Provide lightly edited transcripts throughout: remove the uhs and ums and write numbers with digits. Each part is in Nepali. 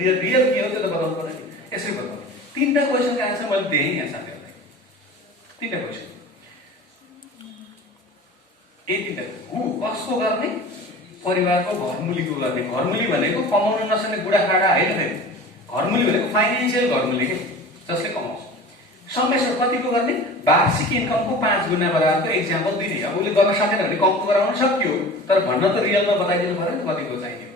रियल के हो त्यो त बताउनु पर्यो नि। यसरी बताउनु। तीनटा क्वेसनको आन्सर मैले दिएँ यहाँ साथीहरूलाई। तीनटा क्वेसन तीनटा हु कसको गर्ने, परिवारको घरमुलीको गर्ने। घरमुली भनेको कमाउन नसक्ने बुढाखाडा होइन फेरि। घरमुली भनेको फाइनेन्सियल घरमुली के, जसले कमाउँछ। समेसन कतिको गर्ने, वार्षिक इन्कमको 5 गुणा बराबरको एक्जाम्पल दिने। अब उसले गर्न सकेन भने कमको गराउन सक्यो, तर भन्न त रियलमा बताइदिनु पर्यो नि कतिको चाहिने।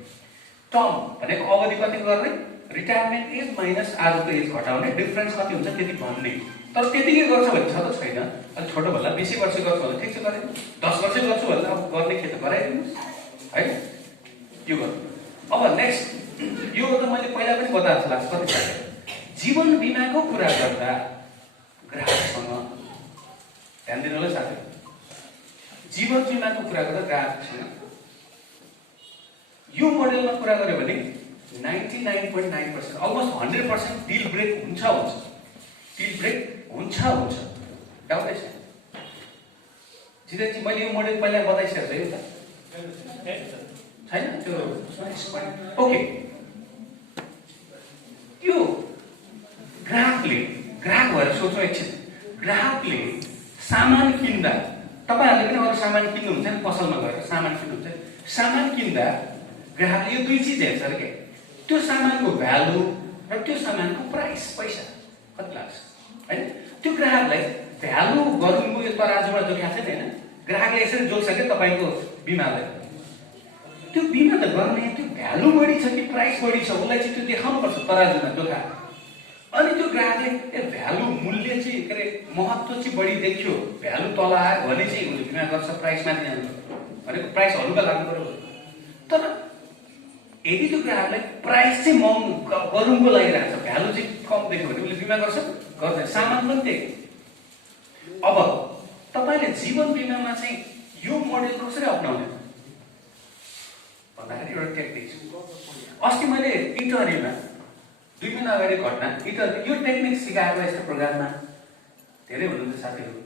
टर्म भनेको अवधि कतिको गर्ने, रिटायरमेन्ट एज माइनस आजको एज घटाउने, डिफरेन्स कति हुन्छ त्यति भन्ने। तर त्यतिकै गर्छ भने छ त छैन, अलिक छोटो भन्दा 20 वर्ष गर्छु भने ठिक छ गरे, 10 वर्ष गर्छु भन्दा अब गर्ने के त गराइदिनुहोस् है, यो गर्नु। अब नेक्स्ट यो त मैले पहिला पनि बताएको छु लाग्छ कति छ। जीवन बिमाको कुरा गर्दा ग्राहकसँग ध्यान दिनु होला साथी। जीवन बिमाको कुरा गर्दा ग्राहकसँग यो मोडेलमा कुरा गर्यो भने 99.9% अलमोस्ट 100% डिल ब्रेक हुन्छ। डिल ब्रेक हुन्छ डाउटै छैन। जितेजी मैले यो मोडेल पहिला बताइसकेको छु छैन त्यो ओके। त्यो ग्राहक भएर सोच्नु एकछिन। ग्राहकले सामान किन्दा, तपाईहरुले पनि अरु सामान किन्नुहुन्छ नि, पसलमा गएर सामान किन्नुहुन्छ, सामान किन्दा ग्राहकले यो दुई चीज हेर्छ के, त्यो सामानको भ्यालु र त्यो सामानको प्राइस, पैसा कति लाग्छ हैन। त्यो ग्राहकलाई भ्यालु गर्नुको यो तराजुमा जोखाएको छैन हैन। ग्राहकले यसरी जोड्छ के तपाईको बिमालाई, त्यो बिमा त गर्ने त्यो भ्यालु बढी छ कि प्राइस बढी छ उसलाई चाहिँ त्यो देखाउनु पर्छ तराजुमा जोखा। अनि त्यो ग्राहकले ए भ्यालु मूल्य चाहिँ के रे महत्व चाहिँ बढी देख्यो, भ्यालु तल आयो भने चाहिँ उसले बिमा गर्छ, प्राइस माथि जान्छ भनेको प्राइस हलुका लाग्नु पर्यो। तर यदि त्यो ग्राहकलाई प्राइस चाहिँ महँगो गरुङको लागिरहेको छ, भ्यालु चाहिँ कम देख्यो भने उसले बिमा गर्छ, गर्दैन। सामान पनि त्यही। अब तपाईले जीवन बिमामा चाहिँ यो मोडेल कसरी अपनाउने भन्दाखेरि एउटा टेक्निक छ। अस्ति मैले इटरीमा 2 महिना अगाडि घटना, इटरी यो टेक्निक सिकाएको यस्तो प्रोग्राममा धेरै हुनुहुन्छ साथीहरू।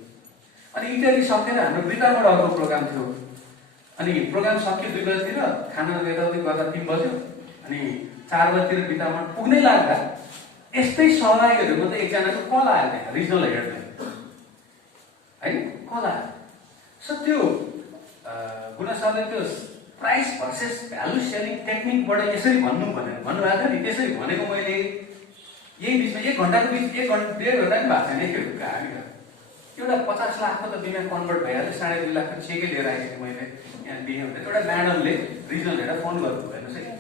अनि इटरी सकेर हाम्रो वृन्दावन अर्को प्रोग्राम थियो। अनि प्रोग्राम सक्यो 2 बजेतिर, खाना यताउति गर्दा 3 बज्यो। अनि 4 बजेतिर वृन्दावन पुग्नै लाग्दा यस्तै सहभागीहरुको त एकजनाको कल आयो त्यहाँ, रिजनल हेडलाई हैन कल आयो। सो त्यो गुणसरले त्यो प्राइस भर्सेस भ्यालु सेलिङ टेक्निकबाट यसरी भन्नु भनेर भन्नुभएको थियो नि। त्यसरी भनेको मैले यही बिचमा 1 घण्टाको बिच 1 घण्टा 1.5 घण्टा पनि भएको छैन के हामी एउटा 50 लाखको त बिमा कन्भर्ट भइहाल्यो। 2.5 लाखको चेकै लिएर आएको थिएँ मैले यहाँ दिएँ भने एउटा म्याडमले रिजनल हेरेर फोन गर्नु हेर्नुहोस् है,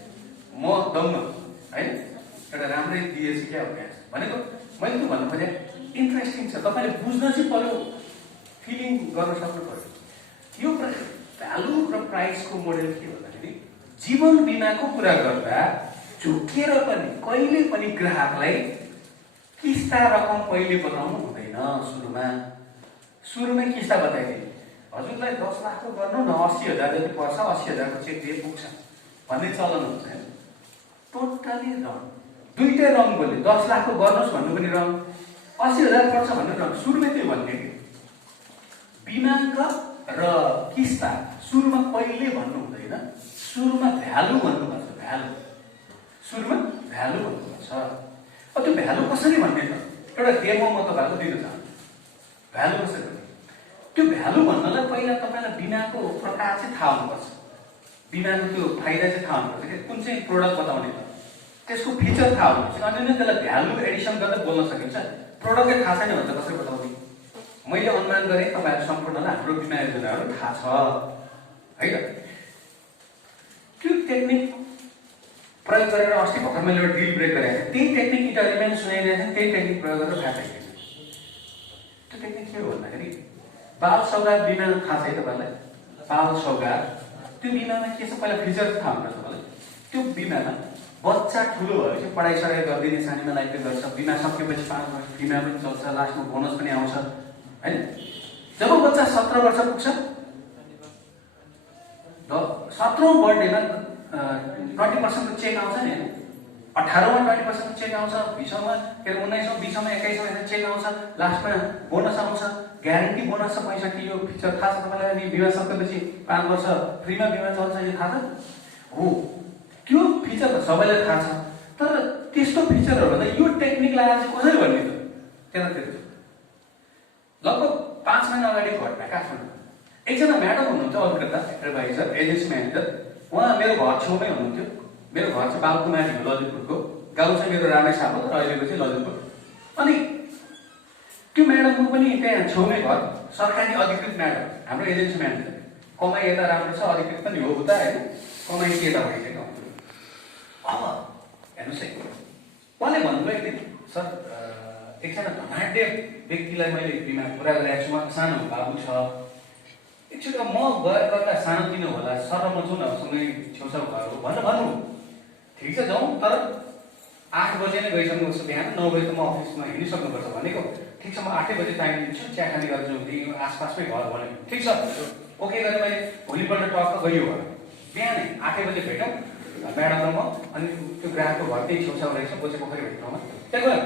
म दौन है एउटा राम्रै दिएछु क्या भनेको। मैले के भन्नु पर्यो, इन्ट्रेस्टिङ छ, तपाईले बुझ्न चाहिँ पर्यो, फिलिङ गर्न सक्नु पर्यो। यो भ्यालु र प्राइसको मोडेल के भन्दाखेरि जीवन बिमाको कुरा गर्दा झुकेर पनि कहिले पनि ग्राहकलाई किस्ता रकम पहिले बताउनु हुँदैन। सुरुमै किस्ता बताइदिए हजुरलाई 10 लाखको गर्नु न 80,000 जति पर्छ, 80,000 को चेक दिए पुग्छ भन्ने चलन हुन्छ। टोटली रङ, दुईटै रङ बोले। 10 लाखको गर्नुहोस् भन्नु पनि रङ, 80,000 पर्छ भन्नु रङ। सुरुमै त्यो भन्ने कि बिमाका र किस्ता सुरुमा कहिले भन्नु हुँदैन, सुरुमा भ्यालु भन्नुपर्छ। भ्यालु सुरुमा भ्यालु भन्नुपर्छ। अब त्यो भ्यालु कसरी भन्ने त एउटा डेमो म तपाईहरुलाई दिन चाहन्छु। भ्यालु कसरी भन्ने, त्यो भ्यालु भन्नलाई पहिला तपाईलाई बिमाको प्रकार चाहिँ थाहा हुनुपर्छ, बिमाको त्यो फाइदा चाहिँ थाहा हुनुपर्छ कि कुन चाहिँ प्रोडक्ट बताउने त त्यसको फिचर थाहा हुनुपर्छ। अनि नै त्यसलाई भ्यालु एडिसन गरेर बोल्न सकिन्छ। प्रोडक्टै थाहा छैन भने त कसरी बताउने। मैले अनुमान गरेँ तपाईहरु सम्पूर्णलाई हाम्रो बिमा योजनाहरु थाहा छ है त। त्यो टेक्निक प्रयोग गरेर अस्ति भर्खर मैले एउटा डिल ब्रेक गरेको थिएँ। त्यही टेक्निक इटरीमा सुनाइरहेको थिएँ, त्यही टेक्निक प्रयोग गरेर थाहा पाएँ। त्यो टेक्निक के हो भन्दाखेरि बाल सौगात बिमा थाहा छ तपाईलाई। बाल सौगात त्यो बिमामा के छ पहिला फिचर थाहा हुन्छ तपाईलाई। त्यो बिमामा बच्चा ठुलो भएपछि पढाइ सराइ गरिदिने, सानीमा लाइफ गर्छ, बिमा सकेपछि 5 वर्ष बिमा पनि चल्छ, लास्टमा बोनस पनि आउँछ हैन। जब बच्चा 17 वर्ष पुग्छ, 17औं बर्थडेमा 20% को चेक आउँछ नि, 18मा 20% को चेक आउँछ, 20मा के 19औं 20मा 21औं चेक आउँछ, लास्टमा बोनस आउँछ, ग्यारेन्टी बोनस छ 65। यो फिचर थाहा छ तपाईलाई। अनि बिमा सकेपछि 5 वर्ष फ्रीमा बिमा चल्छ, यो थाहा छ हो। त्यो फिचर त सबैलाई थाहा छ। तर त्यस्तो फिचरहरू भन्दा यो टेक्निक लगाएर चाहिँ कसरी भन्ने त त्यतातिर लगभग 5 महिना अगाडि घटना काठमाडौँ एकजना म्याडम हुनुहुन्छ अभिकर्ता एडभाइजर एजेन्सी म्यानेजर उहाँ मेरो घर छेउमै हुनुहुन्थ्यो मेरो घर चाहिँ बालकुमारी हो ललितपुरको गाउँ चाहिँ मेरो रामेछाप हो तर अहिलेको चाहिँ ललितपुर अनि त्यो म्याडमको पनि त्यहाँ छेउमै घर सरकारी अधिकृत म्याडम हाम्रो एजेन्सी म्यानेजर कमाइ यता राम्रो छ अधिकृत पनि हो उता होइन कमाइ चाहिँ यता भइसक्यो अब हेर्नुहोस् है उहाँले भन्नुभयो एक दिन सर एकजना धनाढ्य व्यक्तिलाई मैले बिमा कुरा गरेको छु उहाँको सानो बाबु छ एकचोटि म गएर गर्दा सानोतिनो होला सर म जाउँ न सँगै छेउछाउ घर हो भनेर भन्नु ठिक छ जाउँ तर 8 बजे नै गइसक्नुपर्छ बिहान 9 बजे त म अफिसमा हिँडिसक्नुपर्छ भनेको ठिक छ म 8 बजे टाइम दिन्छु चिया खाने गरेर जाउँ आसपासमै घर भने ठिक छ ओके गरेर मैले भोलिपल्ट टक्क गयो घर बिहानै 8 बजे भेटौँ म्याडम र म अनि त्यो ग्राहकको घर त्यही छेउछाउ रहेछ बोचे पोखरी भन्ने ठाउँमा त्यहाँ गयो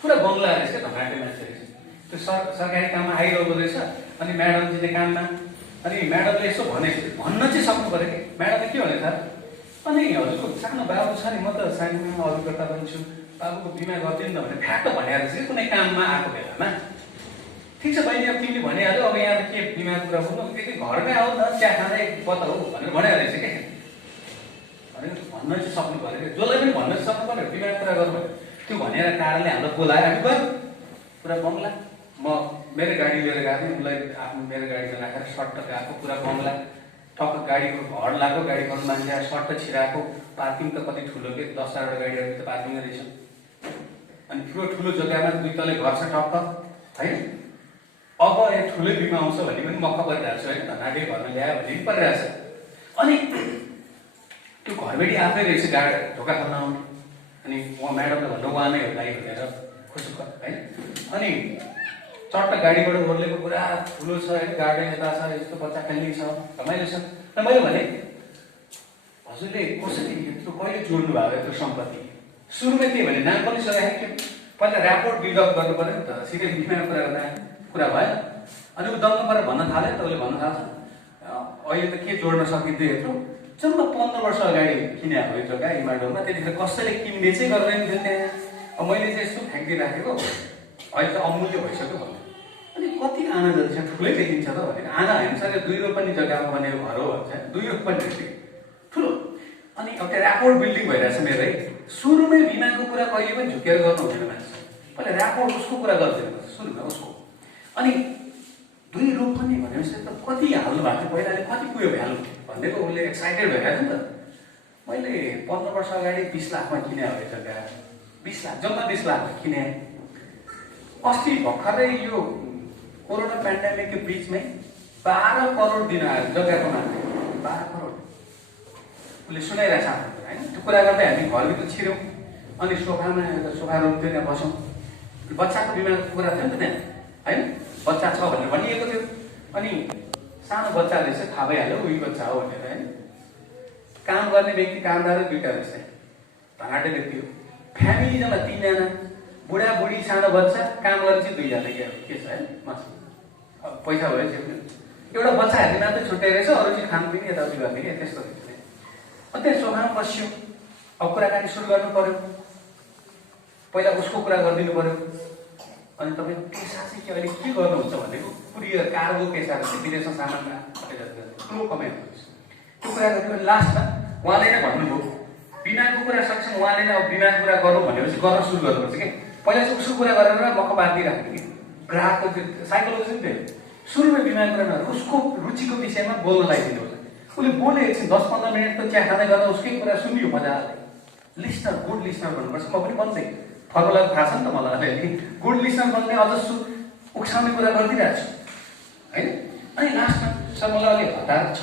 पुरा बङ्गला रहेछ क्या धनाढ्य मान्छे रहेछ त्यो सरकारी काममा आइरहेको रहेछ अनि म्याडमजीले काममा अनि म्याडमले यसो भन्न चाहिँ सक्नु पऱ्यो कि म्याडमले के भने त अनि हजुरको सानो बाबु छ नि म त सानोमा अभिकर्ता पनि छु बाबुको बिमा गरिदिनु न भने फ्याक्ट भनेर रहेछ कि कुनै काममा आएको बेलामा ठिक छ बहिनी अब तिमीले भनिहाल्यो अब यहाँ त के बिमाको कुरा बोल्नु एकदिन घरमै आऊ न चिया खाँदै कता हो भनेर भनेर रहेछ क्या भन्न चाहिँ सक्नु पऱ्यो कि जसलाई पनि भन्न चाहिँ सक्नु पऱ्यो बिमाको कुरा गर्नु त्यो भनेर कारणले हामीलाई बोलाएर हामी गयौँ पुरा बङ्गला म मेरो गाडी लिएर गएको थिएँ उसलाई आफ्नो मेरो गाडीमा राखेर सट्ट गएको पुरा बङ्गला टक्क गाडीको हर्न लाग्यो गाडी गर्नु मान्छे सट्ट छिराएको पार्किङ त कति ठुलो के 10-12 गाडीहरू त पार्किङै रहेछ अनि ठुलो जग्गामा 2 तले घर छ टक्क है अब यो ठुलै बिमा आउँछ भन्ने पनि मक्का परिरहेको छ होइन धनाढ्य घरमा ल्यायो भने पनि परिरहेछ अनि त्यो घरबेटी आफै रहेछ गाडी ढोका खोल्न आउने अनि उहाँ म्याडमले भन्नु उहाँ नै हो दाइ भनेर खुसुक्क है अनि चट्ट गाडीबाट ओर्लेको पुरा ठुलो छ होइन गार्डन यता छ यस्तो बच्चा खेल्ने छ रमाइलो छ र मैले भने हजुरले कसरी यत्रो कहिले जोड्नु भएको यत्रो सम्पत्ति सुरुमै के भने नाम पनि सराएको थियो पहिला ऱ्यापोर्ट बिल्डअप गर्नु पऱ्यो नि त सिधै बिमाको कुरा गर्दा कुरा भयो अनि ऊ दङ्ग परेर भन्न थाल्यो त उसले भन्न थाल्छ अहिले त के जोड्न सकिँदैन यत्रो जम्मा 15 वर्ष अगाडि किने हो यो जग्गा इमाडोलमा त्यतिखेर कसैले किन्ने चाहिँ गर्दैन थियो त्यहाँ अब मैले चाहिँ यस्तो फ्याँकिदिइराखेको अहिले त अमूल्य भइसक्यो भन्नु अनि कति आना जान्छ ठुलै देखिन्छ त भनेको आना होइन सर 2 रोपनी जग्गामा बनेको घर हो भन्छ 2 रोपनी रहेछ ठुलो अनि अब त्यो ऱ्यापोर्ट बिल्डिङ भइरहेछ मेरो है सुरुमै बिमाको कुरा कहिले पनि झुकेर गर्नु हुँदैन मान्छे पहिला ऱ्यापोर्ट उसको कुरा गरिदिनुपर्छ सुरुमा उसको अनि 2 रोपनी भनेपछि त कति हाल्नु भएको थियो पहिलाले कति पुग्यो भ्यालु भनेको उसले एक्साइटेड भइरहेको थियो नि त मैले 15 वर्ष अगाडि 20 लाखमा किने हो यो जग्गा 20 लाख जम्मा 20 लाखमा किने अस्ति भर्खरै यो कोरोना पेन्डेमिकको बिचमै 12 करोड दिन आयो जग्गाको माथि 12 करोड उसले सुनाइरहेछ होइन त्यो कुरा गर्दै हामी घरभित्र छिर्यौँ अनि सोफा रुम थियो त्यहाँ बसौँ बच्चाको बिमारको कुरा थियो नि त त्यहाँ होइन बच्चा छ भनेर भनिएको थियो अनि सानो बच्चा रहेछ थाहा भइहाल्यो उही बच्चा हो भनेर होइन काम गर्ने व्यक्ति कामदार 2टा रहेछ धनाढ्य व्यक्ति हो फ्यामिली जम्मा 3 जना बुढाबुढी सानो बच्चा काम गर्ने चाहिँ 2 जना के छ है मासु पैसा भयो एउटा बच्चा हेर्ने मात्रै छुट्टै रहेछ अरू चाहिँ खानपिने यताउति गर्ने क्या त्यस्तो रहेछ अनि त्यहाँ सोफामा बस्यो अब कुराकानी सुरु गर्नु पर्यो पहिला उसको कुरा गरिदिनु पर्यो अनि तपाईँ पेसा चाहिँ के अहिले के गर्नुहुन्छ भनेको कुरियर कार्गो पेसाहरू चाहिँ विदेशमा सामानमा ठुलो कमाइ हुन्छ त्यो कुरा गर्नु लास्टमा उहाँले नै भन्नुभयो बिमाको कुरा सक्छौँ उहाँले नै अब बिमाको कुरा गरौँ भनेपछि गर्न सुरु गर्नुपर्छ कि पहिला चाहिँ उसको कुरा गरेर मक्क बाँधिराख्नु कि ग्राहकको त्यो साइकोलोजी पनि थियो सुरुमै बिमाको कुरा नगरेर उसको रुचिको विषयमा बोल्न लगाइदिनुपर्छ उसले बोले एकछिन 10-15 मिनट त चिया खाँदै गर्दा उसकै कुरा सुनियो मजाले लिस्नर गुड लिस्नर भन्नुपर्छ म पनि बन्दै फर्मुला थाहा छ नि त मलाई अहिले गुड लिस्नर बन्ने अझ उक्साउने कुरा गरिदिइरहेको छु होइन अनि लास्टमा सर मलाई अलिक हतार छ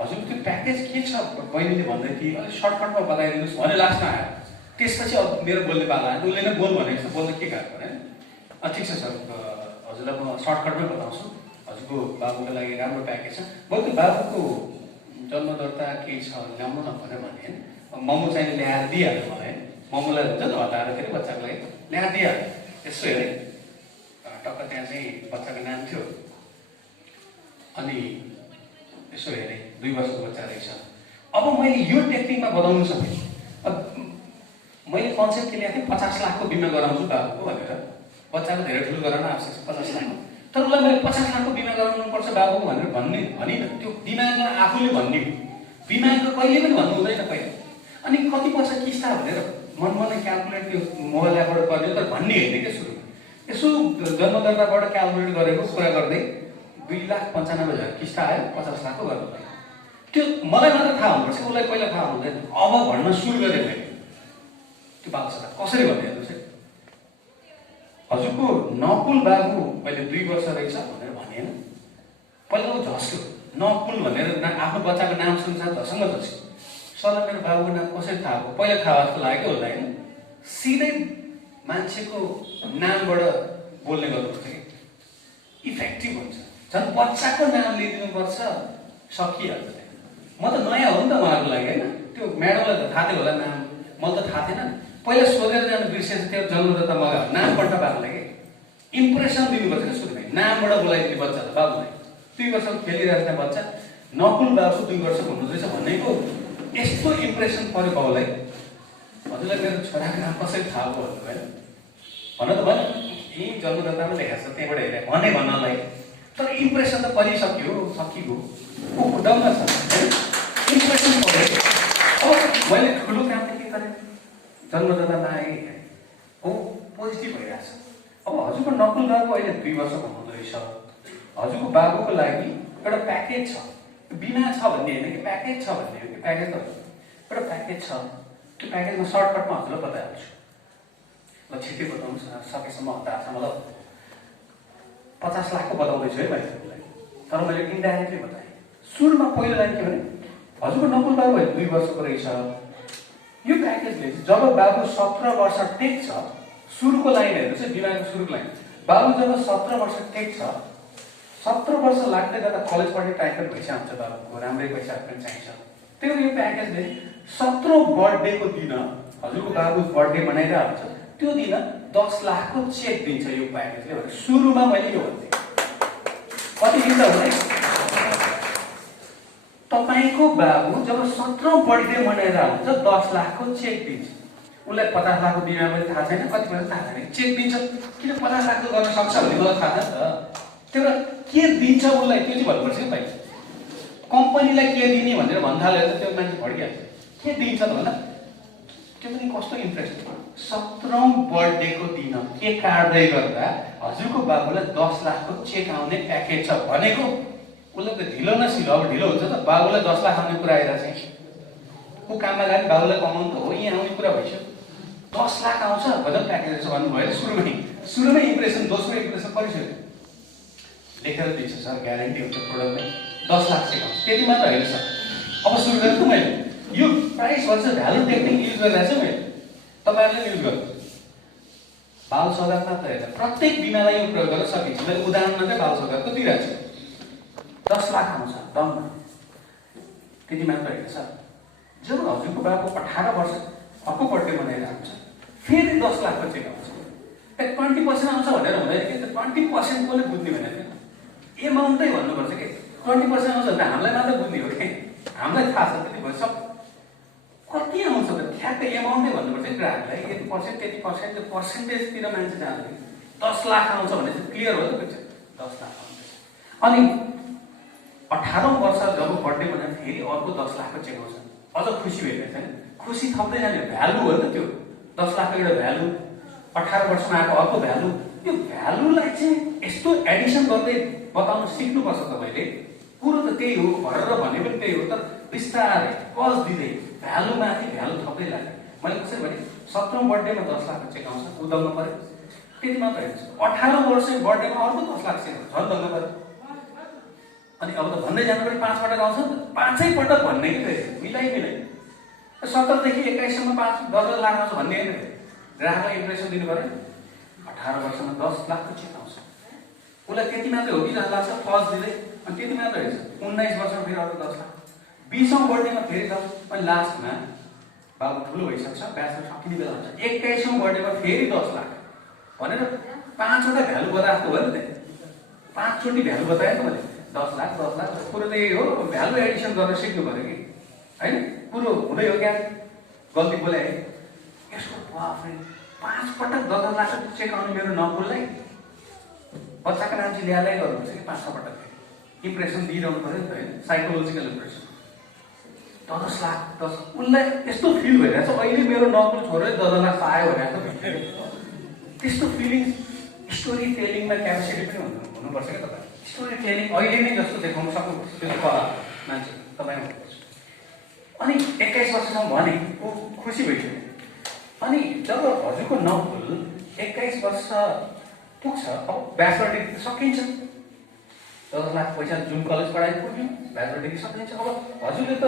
हजुर त्यो प्याकेज के छ बहिनीले भन्दै थिए अलिक सर्टकटमा बताइदिनुहोस् भने लास्टमा आयो त्यसपछि अब मेरो बोल्ने पाला आयो उसले नै बोल भनेको छ बोल्न के गएको होइन ठिक छ सर हजुरलाई म सर्टकटमै बताउँछु हजुरको बाबुको लागि राम्रो प्याकेज छ बरु बाबुको जन्म दर्ता के छ ल्याउनु न भनेर भने होइन मोमो चाहिँ ल्याएर दिइहाल्यो मलाई मोमोलाई हुन्छ नि हताएर फेरि बच्चाको लागि ल्याएर दिइहाल्यो यसो हेरेँ टक्क त्यहाँ चाहिँ बच्चाको नाम थियो अनि यसो हेरेँ 2 वर्षको बच्चा रहेछ अब मैले यो टेक्निकमा बताउनु सकेँ अब कन्सेप्ट के ल्याएको थिएँ 50 लाखको बिमा गराउँछु बाबुको भनेर। बच्चाको धेरै ठुलो गराउन आवश्यक छ 50 लाख। तर उसलाई मैले 50 लाखको बिमा गराउनुपर्छ बाबुको भनेर भनिनँ। त्यो दिमागमा आफूले भन्ने हो। बिमाको कहिले पनि भन्नु हुँदैन पहिला। अनि कति वर्ष किस्ता भनेर मनमनै क्यालकुलेट त्यो मोबाइल एपबाट गर्ने तर भन्ने होइन क्या सुरुमा। यसो जन्मदर्ताबाट क्यालकुलेट गरेको कुरा गर्दै 2,95,000 किस्ता आयो 50 लाखको गर्नु पर्यो। त्यो मलाई मात्र थाहा हुनुपर्छ, उसलाई पहिला थाहा हुँदैन। अब भन्न सुरु गरेँ मैले त्यो बाबुसँग कसरी भन्ने हेर्नुहोस् है। हजुरको नकुल बाबु मैले 2 वर्ष रहेछ भनेर भने होइन। पहिला ऊ झस्क्यो नकुल भनेर आफ्नो बच्चाको नाम सुन्छ झसँग झस्क्यो। सर मेरो बाबुको नाम कसरी थाहा भयो? पहिला थाहा जस्तो लाग्यो उसलाई होइन। सिधै मान्छेको नामबाट बोल्ने गर्नुपर्छ कि इफेक्टिभ हुन्छ। झन् बच्चाको नाम लिइदिनुपर्छ, सकिहाल्छ। म त नयाँ हो नि त उहाँहरूको लागि होइन। त्यो म्याडमलाई त थाहा थियो होला नाम, मलाई त थाहा थिएन। पहिला सोधेर जानु बिर्सेछ त्यो जन्मदत्ता मगा नामबाट बाबुलाई के इम्प्रेसन दिनुपर्छ क्या सुरुमै। नामबाट बोलाइदिने बच्चालाई बाबुलाई 2 वर्ष खेलिरहेको छ बच्चा नकुल बाबु 2 वर्ष हुनुहुँदैछ भनेको यस्तो इम्प्रेसन पर्यो बाउलाई। हजुरलाई मेरो छोराको नाम कसरी थाहा भयो होइन भन त भन। यही जन्मदत्तामा लेखाएको छ त्यहीँबाट हेरेँ भने भन्नलाई। तर इम्प्रेसन त परिसक्यो, सकिगयो। ऊ दम्म छ इम्प्रेसन पर्यो। अब मैले ठुलो काम त के गरेँ जन्मदत्तामा आएँ हो पोजिटिभ भइरहेछ। अब हजुरको नकुल बाबु अहिले 2 वर्षको हुँदो रहेछ। हजुरको बाबुको लागि एउटा प्याकेज छ, बिमा छ भन्ने होइन कि प्याकेज छ भन्ने हो कि प्याकेज त एउटा प्याकेज छ। त्यो प्याकेजमा सर्टकटमा हजुरलाई बताइहाल्छु। ल छिट्टै बताउनुहोस् न सकेसम्म हतार मलाई 50 लाखको बताउँदैछु है मैले उसलाई। तर मैले इन्डाइरेक्टली बताएँ। सुरुमा पहिलो लाइन के भने हजुरको नकुल बाबु अहिले 2 वर्षको रहेछ। यो प्याकेजले जब बाबु 17 वर्ष टेक्छ, सुरुको लाइन हेर्नुहोस् है बिमाको सुरुको लाइन। बाबु जब 17 वर्ष टेक्छ, 17 वर्ष लाग्दै गर्दा कलेज पढ्ने टाइम पनि भइसक्छ बाबुको, राम्रै पैसा पनि चाहिन्छ। त्यो यो प्याकेजले 17औं बर्थडेको दिन हजुरको बाबु बर्थडे मनाइरहेको हुन्छ, त्यो दिन 10 लाखको चेक दिन्छ यो प्याकेजले भनेर सुरुमा मैले यो भन्थेँ। कति दिन्छ भने तपाईँको बाबु जब 17औं बर्थडे मनाइरहेको हुन्छ 10 लाखको चेक दिन्छ। उसलाई 50 लाखको बिमा पनि थाहा छैन, कति पैसा थाहा छैन, चेक दिन्छ। किन 50 लाखको गर्न सक्छ भने मलाई थाहा छ नि त। त्यो के दिन्छ उसलाई त्यो चाहिँ भन्नुपर्छ कि भाइ। कम्पनीलाई के दिने भनेर भन्न थाल्यो त त्यो मान्छे भड्किहाल्छ। के दिन्छ त भन्दा त्यो पनि कस्तो इन्ट्रेस्ट। 17औं बर्थडेको दिन के काट्दै गर्दा हजुरको बाबुलाई 10 लाखको चेक आउने प्याकेज छ भनेको उसलाई त ढिलो न सिलो। अब ढिलो हुन्छ त बाबुलाई 10 लाख आउने कुरा आइरहेको छ। ऊ काममा गएर बाबुलाई कमाउनु त हो, यहाँ आउने कुरा भइसक्यो। 10 लाख आउँछ गजब प्याकेज छ भन्नुभयो सुरुमै इम्प्रेसन, दोस्रो इम्प्रेसन परिसक्यो। लेखेर दिन्छ सर ग्यारेन्टी हुन्छ प्रोडक्टमै 10 लाख चेक आउँछ। त्यति मात्र होइन सर। अब सुरु गरेँ मैले यो प्राइस भन्छ भ्यालु टेक्निक युज गरिरहेको छु मैले। तपाईँहरूले युज गर्नु बाल सौगातमा त हेर्दा प्रत्येक बिमालाई यो प्रयोग गर्न सकिन्छ। मैले उदाहरणमा चाहिँ बाल सौगातको दिइरहेको छु। 10 लाख आउँछ दममा। त्यति मात्र होइन सर। जब हजुरको बाबु 18 वर्ष अर्को बर्थडे मनाइरहेको हुन्छ फेरि 10 लाखको चेक आउँछ। 20% आउँछ भनेर हुँदैन कि 20% कसले बुझ्ने भनेर एमाउन्टै भन्नुपर्छ कि 20% आउँछ भने हामीलाई मात्र बुझ्ने हो कि हामीलाई थाहा छ त्यति भयो सब कति आउँछ त ठ्याक्कै एमाउन्टै भन्नुपर्छ कि ग्राहकलाई। 80% 30% त्यो पर्सेन्टेजतिर मान्छे जाँदैन। 10 लाख आउँछ भने चाहिँ क्लियर हो नि त 10 लाख आउँछ। अनि 18औं वर्ष जब बर्थडे मनाएर फेरि अर्को 10 लाखको चेक आउँछ। अझ खुसी भइरहेछ नि, खुसी थप्दै जाने भ्यालु हो नि त त्यो 10 लाखको एउटा भ्यालु। 18 वर्षमा आएको अर्को भ्यालु। यो भ्यालुलाई चाहिँ यस्तो एडिसन गर्दै बताउन सिक्नुपर्छ तपाईँले। कुरो त त्यही हो, भरेर भने पनि त्यही हो, तर बिस्तारै कज दिँदै भ्यालु माथि भ्यालु थप्दै लाग्यो। मैले कसरी भने 17औं बर्थडेमा 10 लाखको चेक आउँछ, उदाउनु पर्यो। त्यति मात्र होइन 18औं वर्ष बर्थडेमा अर्को 10 लाख चेक आउँछ, झन् भन्नु पर्यो। अनि अब त भन्दै जानु पनि 5 पटक आउँछ नि त, 5 पटक भन्ने कि मिलाइ 17 देखि 21 सम्म 5-10 लाख आउँछ भन्ने होइन। ग्राहकलाई इम्प्रेसन दिनु पर्यो। 18 वर्षमा 10 लाखको चेक आउँछ। उसलाई त्यति मात्रै हो कि जहाँ लाग्छ फर्स्ट दिँदै। अनि त्यति मात्रै होइन 19 वर्षमा फेरि अर्को 10 लाख, 20औं बर्थडेमा फेरि 10। अनि लास्टमा बाबु ठुलो भइसक्छ, ब्याचलर सकिने बेला हुन्छ, 21औं बर्थडेमा फेरि 10 लाख भनेर 5वटा भ्यालु बताएको हो नि त। 5 चोटि भ्यालु बताएँ त मैले 10 लाख 10 लाख। कुरो त यही हो, भ्यालु एडिसन गर्न सिक्नु पर्यो कि होइन। कुरो हुँदै हो क्या गल्ती बोले यसको बाफरे 5 पटक 10 लाख चेक आउने मेरो नकुललाई बच्चाको नाम चाहिँ ल्यालै गर्नुपर्छ कि 5 पटक इम्प्रेसन दिइरहनु पर्यो नि त होइन साइकोलोजिकल इम्प्रेसन 10 लाख 10 उसलाई यस्तो फिल भइरहेछ अहिले मेरो नकुल छोरो 10 लाख पायो भनेर त्यस्तो फिलिङ स्टोरी टेलिङमा क्यापेसिटी पनि हुनुपर्छ क्या तपाईँ स्टोरी टेलिङ अहिले नै जस्तो देखाउन सक्नु त्यो कला मान्छे तपाईँ अनि 21 वर्षसम्म भने ऊ खुसी भइसक्यो अनि जब हजुरको नकुल 21 वर्ष पुग्छ अब ब्याचलर डिग्री सकिन्छ 10 लाख पैसा जुन कलेज पढाइ पुग्यो ब्याचलर डिग्री सकिन्छ अब हजुरले त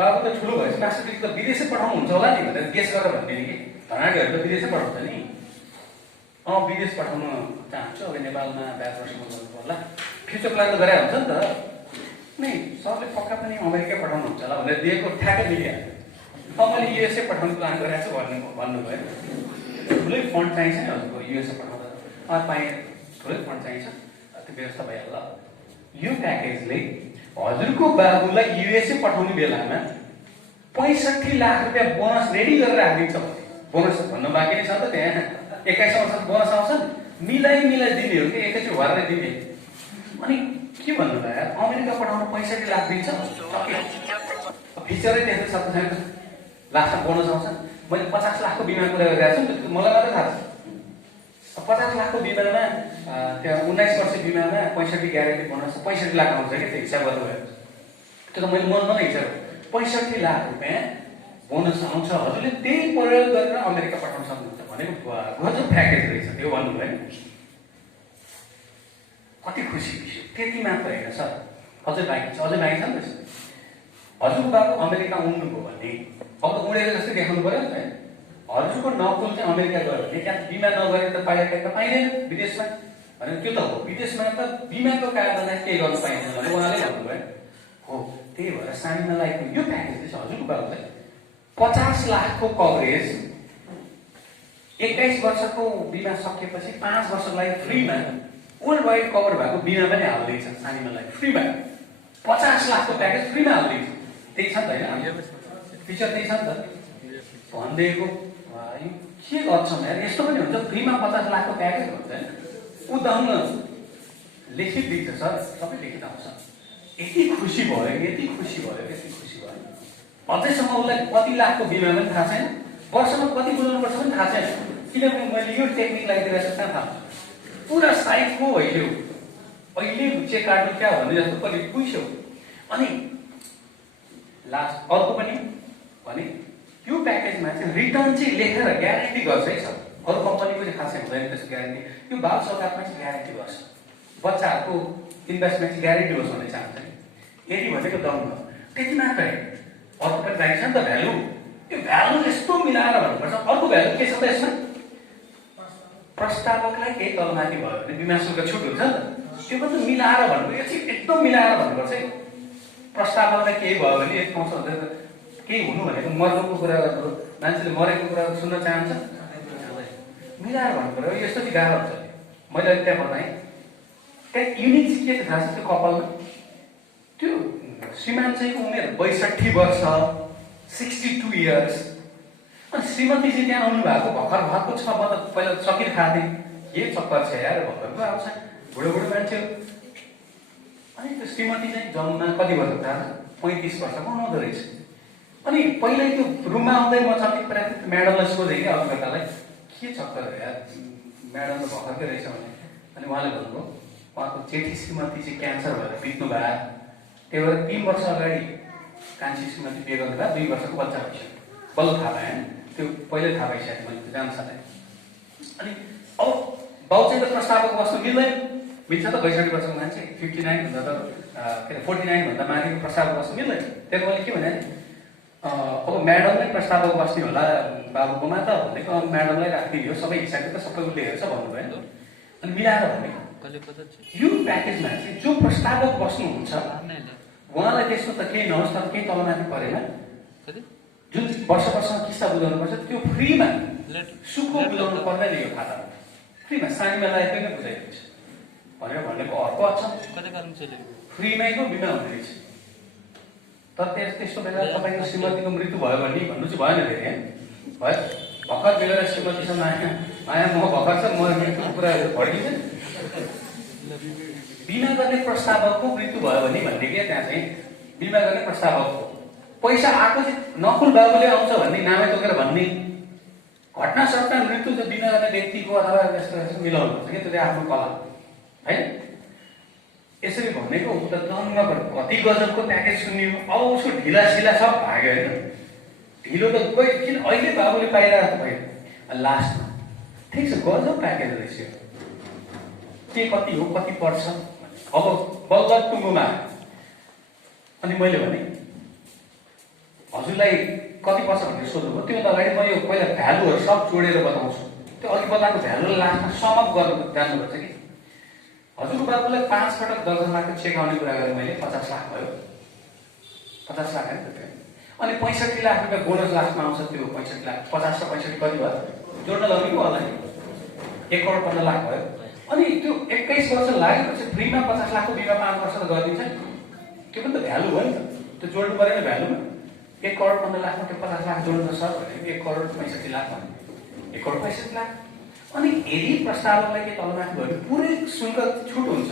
बाबु त ठुलो भएपछि मास्टर डिग्री त विदेशै पठाउनुहुन्छ होला नि भनेर गेस गरेर भनिदिने कि धनाडीहरू त विदेशै पठाउँछ नि विदेश पठाउन चाहन्छु अब नेपालमा ब्याचलरसम्म गर्नु पर्ला फ्युचर प्लान त गरे हुन्छ नि त नै सरले पक्का पनि अमेरिका पठाउनुहुन्छ होला भनेर दिएको ठ्याक्कै मिलिहाल्यो अब मैले युएसए पठाउने प्लान गरेको छु भन्नुभयो ठुलै फन्ड चाहिन्छ नि हजुरको युएसए पठाउँदा पाएँ ठुलै फन्ड चाहिन्छ त्यो व्यवस्था भइहाल्ला यो प्याकेजले हजुरको बाबुलाई युएसए पठाउने बेलामा 65 लाख रुपियाँ बोनस रेडी गरेर राखिदिन्छ बोनस भन्न बाँकी नै छ त त्यहाँ 21 वर्ष बोनस आउँछ मिलाई दिने हो कि एकैचोटि भरेर दिने अनि के भन्नु त यार अमेरिका पठाउन 65 लाख दिन्छ फिचरै त्यस्तो छ छैन लाखमा बोनस आउँछ मैले 50 लाखको बिमा कुरा गरिरहेको छु नि मलाई मात्रै थाहा छ 50 लाखको बिमामा त्यहाँ 19 वर्ष बिमामा 65 ग्यारेन्टी बोनस 65 लाख आउँछ कि त्यो हिसाब गर्नुभयो त्यो त मैले मनमा नै हिसाब 65 लाख रुपियाँ बोनस आउँछ हजुरले त्यही प्रयोग गरेर अमेरिका पठाउन सक्नुहुन्छ भनेको गजब प्याकेज रहेछ त्यो भन्नुभयो नि कति खुसी त्यति मात्र होइन सर अझै बाँकी छ नि हजुरको बाबु अमेरिका उड्नुभयो भने अब त उडेर जस्तै देखाउनु पर्यो नि त हजुरको नकुल चाहिँ अमेरिका गयो भने त्यहाँ बिमा नगरे त पाइँदैन विदेशमा भने त्यो त हो विदेशमा त बिमाको कारणले केही गर्नु पाइँदैन भने उहाँले भन्नुभयो हो त्यही भएर सानीमा लागेको यो प्याकेज चाहिँ हजुरको बाबुलाई 50 लाखको कभरेज 21 वर्षको बिमा सकिएपछि 5 वर्षको लागि फ्रीमा वर्ल्ड वाइड कभर भएको बिमा पनि हाल्दैछ सानीमालाई फ्रीमा 50 लाखको प्याकेज फ्रीमा हाल्दैछ त्यही छ नि त होइन फिचर त्यही छ नि त भनिदिएको के गर्छौँ यार यस्तो पनि हुन्छ फ्रीमा 50 लाखको प्याकेज हुन्छ होइन उदाहरण लिखित दिन्छ सर सबै लिखित आउँछ यति खुसी भयो अझैसम्म उसलाई कति लाखको बिमा पनि थाहा छैन वर्षमा कति बुझाउनुपर्छ पनि थाहा छैन किनभने मैले यो टेक्निक लगाइदिरहेको छु कहाँ थाहा पुरा साइटको भइसक्यो अहिले चेक काट्नु क्या भन्ने जस्तो कति पुग्यो अनि लास्ट अर्को पनि भने यो प्याकेजमा चाहिँ रिटर्न चाहिँ लेखेर ग्यारेन्टी गर्छ है सर अरू कम्पनीको चाहिँ खासै हुँदैन त्यसको ग्यारेन्टी यो बाल सरकारमा चाहिँ ग्यारेन्टी गर्छ बच्चाहरूको इन्भेस्टमेन्ट चाहिँ ग्यारेन्टी होस् भन्ने चाहन्छ नि यदि भनेको दम त्यति मात्रै अर्को पनि चाहिन्छ नि त भ्यालु त्यो भ्यालु यस्तो मिलाएर भन्नुपर्छ अर्को भ्यालु के छ त यसमा प्रस्तावकलाई केही तलमाथि भयो भने बिमा शुल्क छुट हुन्छ नि त त्यो पनि मिलाएर भन्नु यो चाहिँ एकदम मिलाएर भन्नुपर्छ है प्रस्तावकलाई केही भयो भने एक पाउँछ भन्दा केही हुनु भनेको मर्नुको कुरा गर्नु मान्छेले मरेको कुरा सुन्न चाहन्छ मिलाएर भन्नु पर्यो यस्तो चाहिँ गाह्रो हुन्छ मैले अहिले त्यहाँ बताएँ त्यहाँ युनिक चाहिँ के छ थाहा छ त्यो कपालमा त्यो श्रीमान चाहिँको उमेर 62 वर्ष 62 इयर्स अनि श्रीमती चाहिँ त्यहाँ आउनु भएको भर्खर भएको छ म त पहिला सकिर खाएको थिएँ के चक्कर छ यार भर्खरको आउँछ बुढो मान्छे अनि त्यो श्रीमती चाहिँ जम्मा कति वर्ष थाहा 35 वर्षको हुनुहुँदो रहेछ अनि पहिल्यै त्यो रुममा आउँदै म चकित प्राकृतिक म्याडमलाई सोधेँ कि अभिनेतालाई के चक्कर हो यार म्याडम त भर्खरकै रहेछ भने अनि उहाँले भन्नुभयो उहाँको जेठी श्रीमती चाहिँ क्यान्सर भएर बित्नु भयो त्यही भएर 3 वर्ष अगाडि कान्छी श्रीमती बिहे गर्नु भयो 2 वर्षको बच्चा भइसक्यो बल्ल थाहा भयो त्यो पहिल्यै थाहा भइसक्यो मैले त्यो जान सक्दैन अनि अब बाउ चाहिँ त प्रस्तावको वस्तु मिल्दैन मिल्छ त 62 वर्षको मान्छे 59 भन्दा त के अरे 49 भन्दा माथिको प्रस्तावको वस्तु मिल्दैन त्यही मैले के भने अब म्याडमलाई प्रस्तावको बस्ने होला बाबुकोमा त भनेको म्याडमलाई राखिदियो सबै हिसाब त सबै उसले हेर्छ भन्नुभयो अनि मिलाएर भनेको यो प्याकेजमा चाहिँ जो प्रस्तावक बस्नुहुन्छ उहाँलाई त्यसमा त केही नहोस् तर केही तलमाथि परेन जुन वर्ष किस्ता बुझाउनु पर्छ त्यो फ्रीमा सुखो बुझाउनु पर्दैन यो खातामा फ्रीमा सानीमा लागेको नै बुझाइदिन्छ भनेर भनेको अर्को छ फ्रीमैको बिमा हुने रहेछ तर त्यस्तो बेला तपाईँको श्रीमतीको मृत्यु भयो भने भन्नु चाहिँ भएन फेरि भयो भर्खर मेरो श्रीमतीसँग आया म भर्खर छ म कुरा भड्किन्छ। बिमा गर्ने प्रस्तावकको मृत्यु भयो भने भन्ने के त्यहाँ चाहिँ बिमा गर्ने प्रस्तावकको पैसा आएको चाहिँ नकुल बाबुले आउँछ भन्ने नामै तोकेर भन्ने घटना सट्टा मृत्यु चाहिँ बिमा गर्ने व्यक्तिको अथवा यस्तो मिलाउनु पर्छ कि त्यसले आफ्नो कला है। यसरी भनेको ऊ त जङ्ग कति गजबको प्याकेज सुन्यो। अब उसको ढिला सिला सब भाग्यो होइन। ढिलो त गयो किन अहिले बाबुले पाइरहेको भयो लास्टमा ठिक छ गजब प्याकेज रहेछ के कति हो कति पर्छ अब बल्ल टुङ्गोमा। अनि मैले भने हजुरलाई कति पर्छ भनेर सोध्नुभयो। त्योभन्दा अगाडि म यो पहिला भ्यालुहरू सब जोडेर बताउँछु। त्यो अघि बताएको भ्यालुलाई लास्टमा समअप गर्नु जान्नुपर्छ कि हजुरको बाबुलाई 5 पटक 10 लाखको चेक आउने कुरा गरेँ मैले 50 लाख भयो 50 लाख होइन त्यो। अनि 65 लाख रुपियाँ बोनस लास्टमा आउँछ त्यो 65 लाख 50 र 65 कति भयो जोड्न लगाउने को होला 1 करोड 15 लाख भयो। अनि त्यो 21 वर्ष लागेपछि फ्रीमा 50 लाखको बिमा 5 वर्ष त गरिदिन्छ नि। त्यो पनि त भ्यालु हो नि त त्यो जोड्नु परेन भ्यालुमा 1 करोड 15 लाखमा त्यो 50 लाख जोड्नु छ भने 1 करोड 65 लाख भने 1 करोड 65 लाख। अनि यदि प्रस्तावकलाई के तलमाथि भयो भने पुरै शुल्क छुट हुन्छ।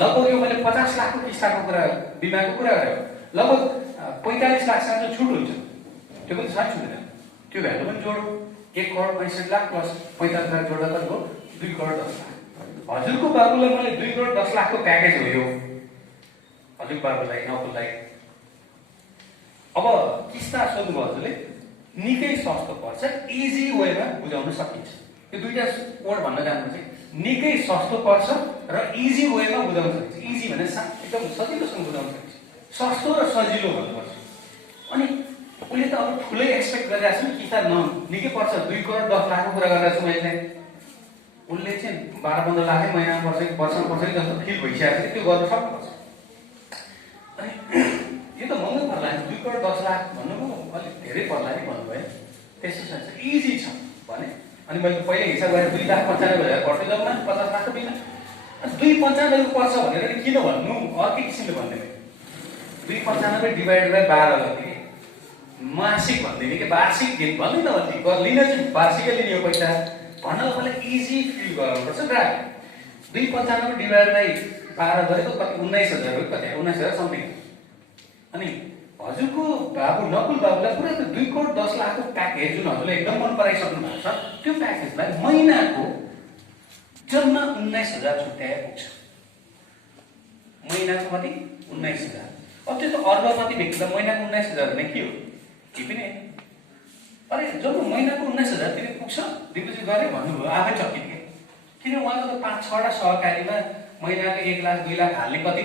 लगभग यो मैले 50 लाखको किस्ताको कुरा बिमाको कुरा गरेँ लगभग 45 लाखसम्म छुट हुन्छ। त्यो पनि छैन छुट्दैन त्यो भ्यालु पनि जोड 1 करोड 65 लाख प्लस 45 लाख जोड्दा कति भयो 2 करोड 10 लाख। हजुरको बाबुलाई मैले 2 करोड 10 लाखको प्याकेज हो यो हजुरको बाबुलाई नकुललाई। अब किस्ता सोध्नुभयो हजुरले निकै सस्तो पर्छ इजी वेमा बुझाउन सकिन्छ। यो दुईटा वर्ड भन्न जानुपर्छ निकै सस्तो पर्छ र इजी वेमा बुझाउन सकिन्छ। इजी भने एकदम सजिलोसँग बुझाउन सकिन्छ सस्तो र सजिलो भन्नुपर्छ। अनि उसले त अब ठुलै एक्सपेक्ट गरिरहेको छु किस्ता निकै पर्छ 2 करोड 10 लाखको कुरा गरिरहेको छु मैले। उसले चाहिँ 12-15 लाखै महिनामा पर्छ कि वर्षमा पर्छ कि जस्तो फिल भइसकेको छ त्यो गर्न सक्नुपर्छ। अनि यो त महँगो पर्ला 2 करोड 10 लाख भन्नुभयो अलिक धेरै पर्ला नि भन्नुभयो त्यस्तो छ इजी छ भने। अनि मैले पहिले हिसाब गरेँ 2,95,000 पर्छ जाउँ न 50 लाखको बिना 2,95,000 पर्छ भनेर किन भन्नु अर्कै किसिमले भन्ने 2,95 डिभाइड बाई 12 गर्दै मासिक भन्दिने कि वार्षिक दिन भन्दै न भन्ने लिन चाहिँ वार्षिकै लिने हो पैसा भन्नलाई मलाई इजी फिल गराउनुपर्छ र 2,95 डिभाइड बाई 12 गरेको कति 19,000 हो कति 19,000 समथिङ। अनि हजुरको बाबु नकुल बाबुलाई पुरा त्यो 2 करोड 10 लाखको प्याकेज जुन हजुरले एकदम मन पराइसक्नु भएको छ त्यो प्याकेजलाई महिनाको जम्मा 19,000 छुट्याए पुग्छ। महिनाको कति 19,000। अब त्यो त अर्बपति व्यक्ति त महिनाको 19,000 भने के हो के पनि अरे जब महिनाको 19,000 तिमी पुग्छ डिपोजिट गरे भन्नुभयो आफै चकित के किन उहाँको त 5-6 सहकारीमा महिनाको 1 लाख 2 लाख हाल्ने कति